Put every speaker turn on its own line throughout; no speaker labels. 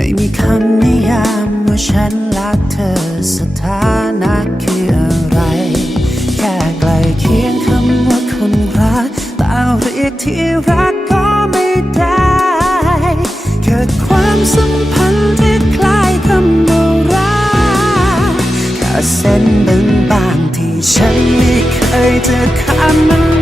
ไม่มีคำนิยามว่าฉันรักเธอสถานะคืออะไร แค่ใกลเคียงคำว่าคนรักต่เรียกที่รักก็ไม่ได้เกิดความสัมพันธ์ที่คล้ายคำว่ารักแค่เส้นบางๆที่ฉันไม่เคยจะข้ามมัน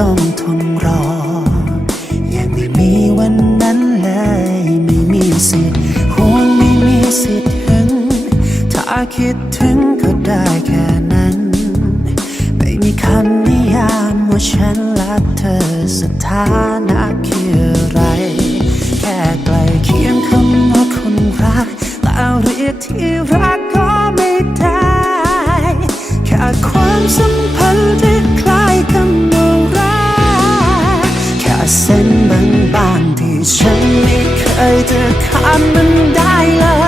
ต้องทนรอ ยังไม่มีวันนั้นเลย ไม่มีสิทธิ์ห่วงไม่มีสิทธิ์ถึง ถ้าคิดถึงก็ได้แค่นั้น ไม่มีคำนิยามว่าฉันรักเธอสถานะคืออะไร แค่ใกลเคียงคำว่าคนรักแต่เรียกที่รัก ส้นบางๆที่ฉันไม่เคยจะข้ามมันได้เลย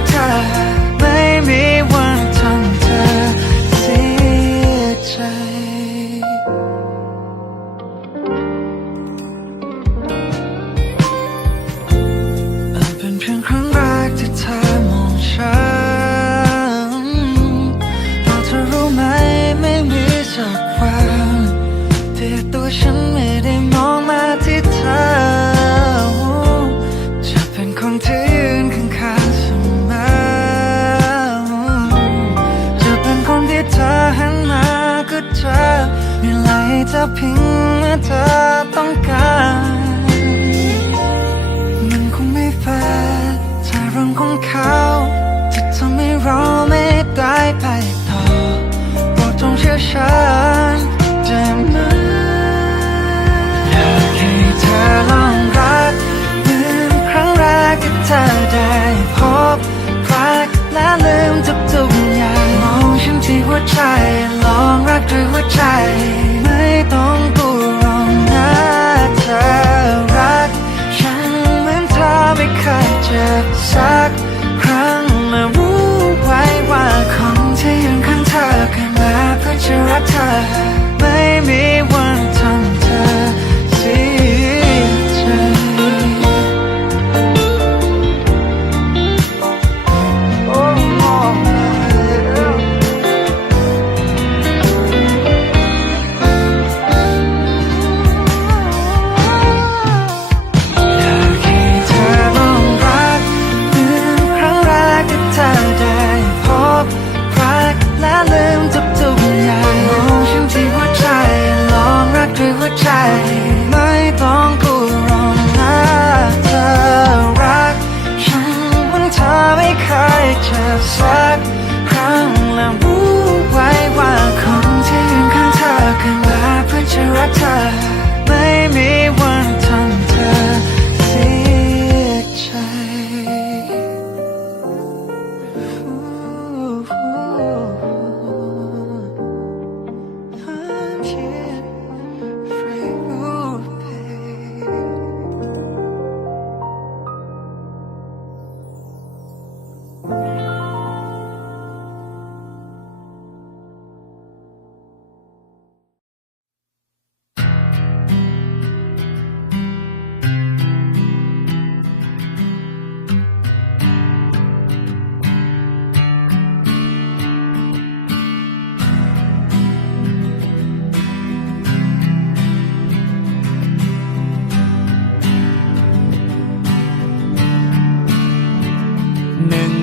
กเธอ ไม่มีวันทำ
เธอเสี
ยใจ มันเป็นเพียงครั้งแรกที่เธอมองฉันแต่เธอรู้ไหมไม่มีสักวันที่ตัวฉันไม่ได้มอง พิงเมื่อเธอต้องการ มันคงไม่แฟร์ถ้าเรื่องของเขาที่ทำให้เราไม่ได้ไปต่อโปรดจงเชื่อฉันได้ไหมอยากให้เธอลองรักเหมือนครั้งแรกที่เธอได้พบรักและลืมทุกๆอย่างมองฉันที่หัวใจลองรักด้วยหัวใจ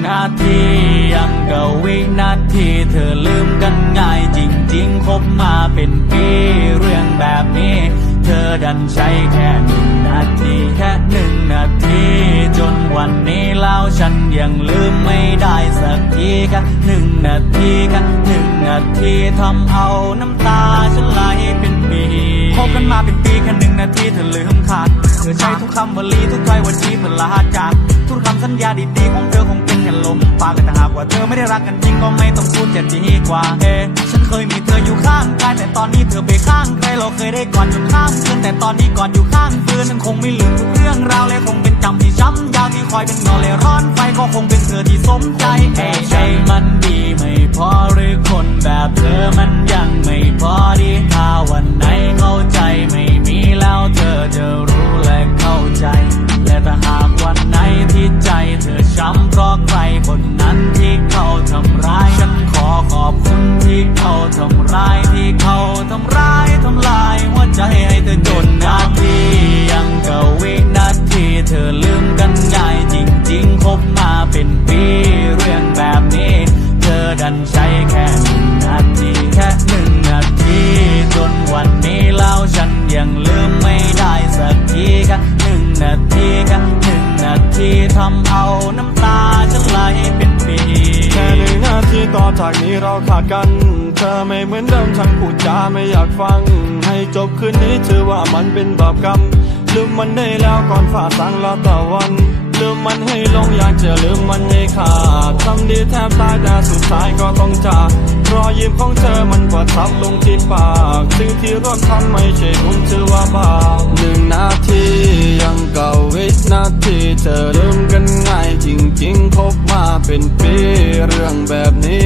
นึ่งนาทียังกับวินาทีเธอ
ลืมกันง่ายจริงๆ คบมาเป็นปีเรื่องแบบนี้ เธอดันใช้แค่หนึ่งนาทีแค่หนึ่งนาที จนวันนี้แล้วฉันยังลืมไม่ได้สักทีแค่หนึ่งนาทีแค่หนึ่งนาทีทำเอาน้ำตาฉันไหลเป็นปี คบกันมาเป็นปีแค่หนึ่งนาทีเธอลืมขาดเธอใช้ทุกคำวลีทุกถ้อยวันจีเพื่อลาจาก ทุกคำสัญญาดีๆของเธอคงเป็นแค่ลมปากแต่หากว่าเธอไม่ได้รักกันจริงก็ไม่ต้องพูดจะดีกว่าเอฉันเคยมีเธออยู่ข้างกายแต่ตอนนี้เธอไปข้างใครเราเคยได้กอดจนข้ามคืนแต่ตอนนี้กอดอยู่ข้างฟืนฉันคงไม่ลืมทุกเรื่องราวและคงเป็นจำที่ช้ำยาวที่คอยเป็นเงาและร้อนไฟก็คงเป็นเธอที่สมใจเอะใจมันดีไม่พอหรือคนแบบเธอมันยังไม่ พอดีถ้าวันไหนเข้าใจไม่มีแล้วเธอจะรู้และเข้าใจ และถ้าหากวันไหนที่ใจเธอช้ำเพราะใครคน จากนี้เรา
ขาดกัน เธอไม่เหมือนเดิมฉันพูดจาไม่อยากฟัง ให้จบคืนนี้ถือว่ามันเป็นบาปกรรม ลืมมันได้แล้วก่อนฝ่าสังละตะวัน ลืมมันให้ลงอยากจะลืมมันให้ขาดทำดีแทบตายแต่สุดท้ายก็ต้องจาก รอยยิ้มของเธอมันกว่าทับลงที่ปากสิ่งที่ร่วมทำไม่ใช่คุณชื่อว่าบาปหนึ่งนาทียังเก่าวินาทีเธอลืมกันง่ายจริงๆคบมาเป็นปีเรื่องแบบนี้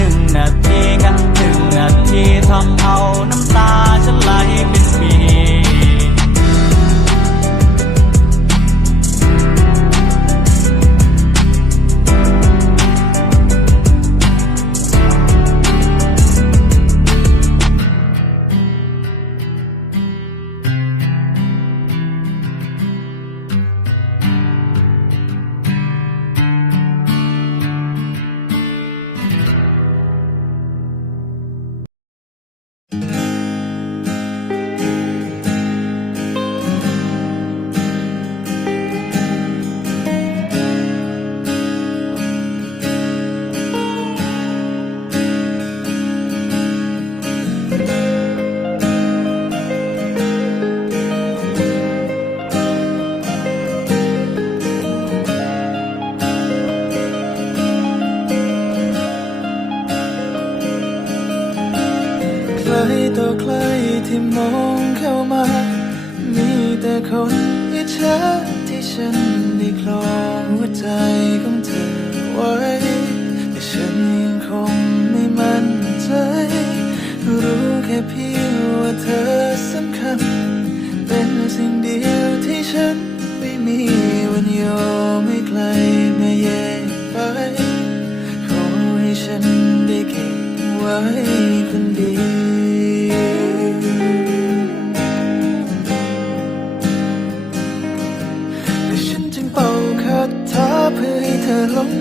ใครต่อใครที่มองเข้ามา มีแต่คนอิจฉาที่ฉันได้คลอหัวใจของเธอไว้แต่ฉันยังคงไม่มั่นใจ รู้แค่เพียงว่าเธอสำคัญ เป็นสิ่งเดียวที่ฉันไม่มีวันยอมให้ใครมาแย่งไปขอให้ฉันได้เก็บไว้คน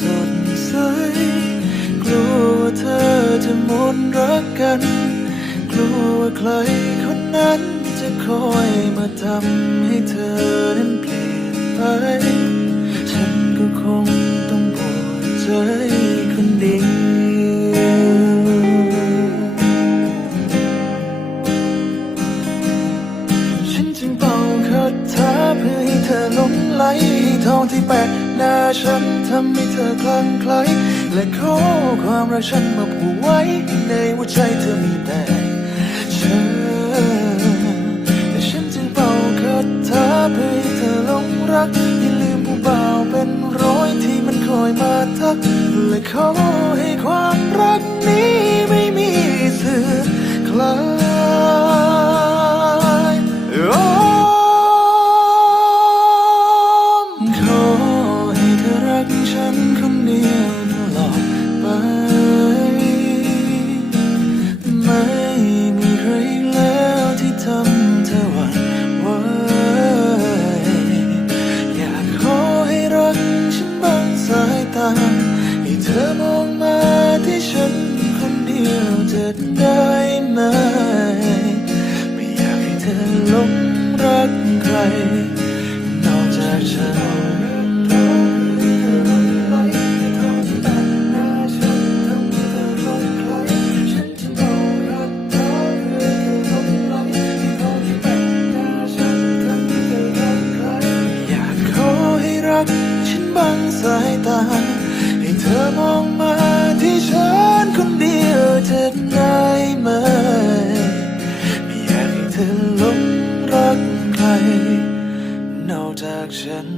สดใส กลัวว่าเธอจะหมดรักกัน กลัวว่าใครคนนั้นจะคอยมาทำให้เธอนั้นเปลี่ยนไป ฉันก็คงต้องปวดใจคนเดียวฉันจึงเป่าคาถาเพื่อให้เธอหลงไหลให้ทองที่แปะ หน้าฉันทำให้เธอคลั่งไคล้และขอความรักฉันมาผูกไว้ ในหัวใจเธอมีแต่เธอแต่ฉันจึงเป่าคาถาเพื่อให้เธอหลงรักอย่าลืมผู้บ่าวเป็นร้อยที่มันคอยมาทัก และขอให้ความรักนี้ไม่มีสึกคลายโฉัน